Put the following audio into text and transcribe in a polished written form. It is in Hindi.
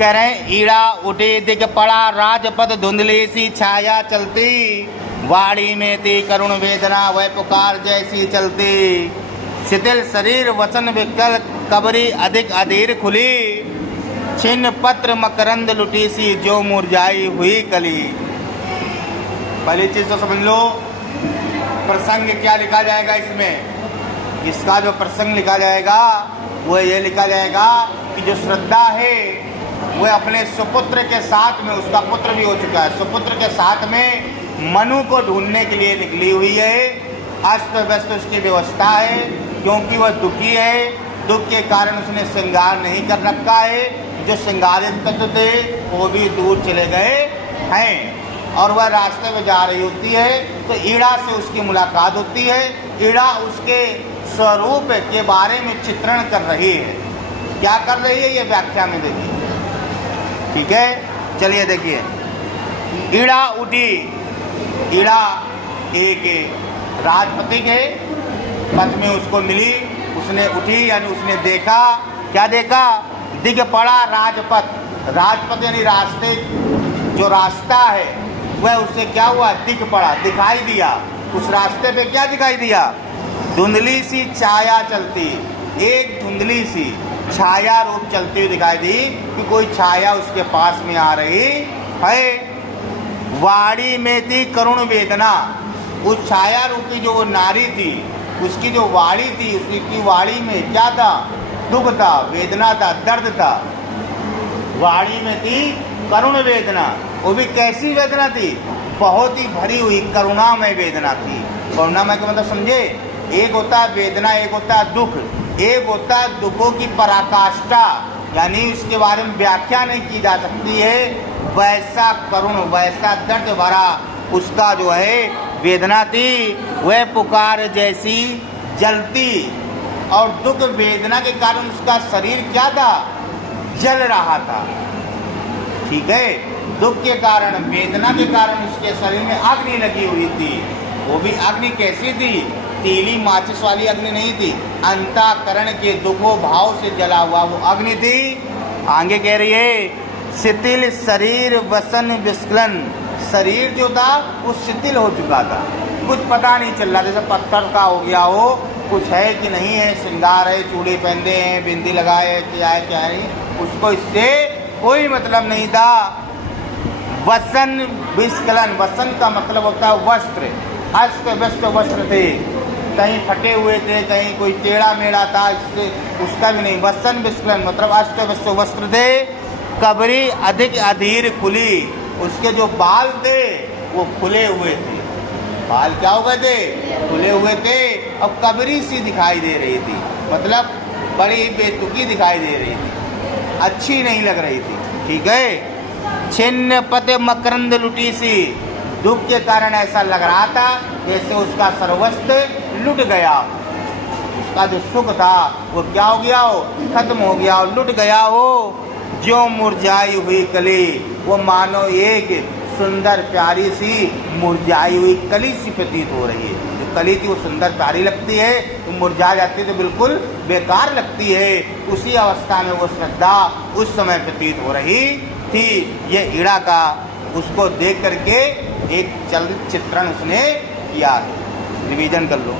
कह रहे हैं ईड़ा उठी दिख पड़ा राजपद धुंधली सी छाया चलती, वाड़ी में थी करुण वेदना वह पुकार जैसी चलती, शिथिल शरीर वसन विकल कबरी अधिक अधीर खुली, छिन्न पत्र मकरंद लुटी सी जो मुरझाई हुई कली। पहली चीज तो समझ लो, प्रसंग क्या लिखा जाएगा इसमें। इसका जो प्रसंग लिखा जाएगा वो ये लिखा जाएगा कि जो श्रद्धा है वह अपने सुपुत्र के साथ में, उसका पुत्र भी हो चुका है, सुपुत्र के साथ में मनु को ढूंढने के लिए निकली हुई है। अस्त व्यस्त उसकी व्यवस्था है क्योंकि वह दुखी है, दुख के कारण उसने श्रृंगार नहीं कर रखा है, जो श्रृंगारित तत्व थे वो भी दूर चले गए हैं और वह रास्ते में जा रही होती है तो ईड़ा से उसकी मुलाकात होती है। ईड़ा उसके स्वरूप के बारे में चित्रण कर रही है। क्या कर रही है ये व्याख्या में देखिए, ठीक है। चलिए देखिए, ईड़ा उठी। ईड़ा एक राजपति के पथ में उसको मिली, उसने उठी यानी उसने देखा। क्या देखा? दिख पड़ा राजपथ। राजपथ यानी रास्ते, जो रास्ता है वह उससे क्या हुआ? दिख पड़ा, दिखाई दिया। उस रास्ते पे क्या दिखाई दिया? धुंधली सी छाया चलती, एक धुंधली सी छाया रूप चलती हुई दिखाई दी कि कोई छाया उसके पास में आ रही है। वाड़ी में थी करुण वेदना। उस छाया रूपी जो वो नारी थी, उसकी जो वाड़ी थी, उसकी वाड़ी में क्या था? दुख था, वेदना था, दर्द था। वाड़ी में थी करुण वेदना। वो भी कैसी वेदना थी? बहुत ही भरी हुई करुणामय वेदना थी। करुणामय का मतलब समझे? एक होता है वेदना, एक होता है दुख, एक होता है दुखों की पराकाष्ठा, यानी उसके बारे में व्याख्या नहीं की जा सकती है। वैसा करुण, वैसा दर्द भरा उसका जो है वेदना थी, वह पुकार जैसी जलती। और दुख वेदना के कारण उसका शरीर क्या था? जल रहा था, ठीक है। दुख के कारण, वेदना के कारण उसके शरीर में अग्नि लगी हुई थी। वो भी अग्नि कैसी थी? तीली माचिस वाली अग्नि नहीं थी, अंतःकरण के दुखों भाव से जला हुआ वो अग्नि थी। आगे कह रही है शिथिल शरीर वसन विस्खलन। शरीर जो था वो शिथिल हो चुका था, कुछ पता नहीं चल रहा, जैसे पत्थर का हो गया हो, कुछ है कि नहीं है, श्रृंगार है, चूड़ी पहनते हैं, बिंदी लगाए है, क्या है क्या नहीं, उसको इससे कोई मतलब नहीं था। वसन विस्खलन, वसन का मतलब होता है वस्त्र। अस्त व्यस्त वस्त्र थे, कहीं फटे हुए थे, कहीं कोई टेढ़ा मेढ़ा था, इससे उसका भी नहीं। वसन विस्खलन मतलब अस्त व्यस्त वस्त्र थे। कबरी अधिक अधीर खुली, उसके जो बाल थे वो खुले हुए थे। बाल क्या हो गए थे? खुले हुए थे। अब कबरी सी दिखाई दे रही थी, मतलब बड़ी बेतुकी दिखाई दे रही थी, अच्छी नहीं लग रही थी, ठीक है। छिन्न पत मकरंद लुटी सी। दुख के कारण ऐसा लग रहा था जैसे उसका सर्वस्व लुट गया, उसका जो सुख था वो क्या हो गया हो? खत्म हो गया हो, लुट गया हो। जो मुरझाई हुई कली, वो मानो एक सुंदर प्यारी सी मुरझाई हुई कली सी प्रतीत हो रही है। जो कली थी वो सुंदर प्यारी लगती है, तो मुरझा जाती है तो बिल्कुल बेकार लगती है। उसी अवस्था में वो श्रद्धा उस समय प्रतीत हो रही थी। ये ईड़ा का उसको देख करके एक चलचित्रण उसने किया है। रिवीजन कर लो।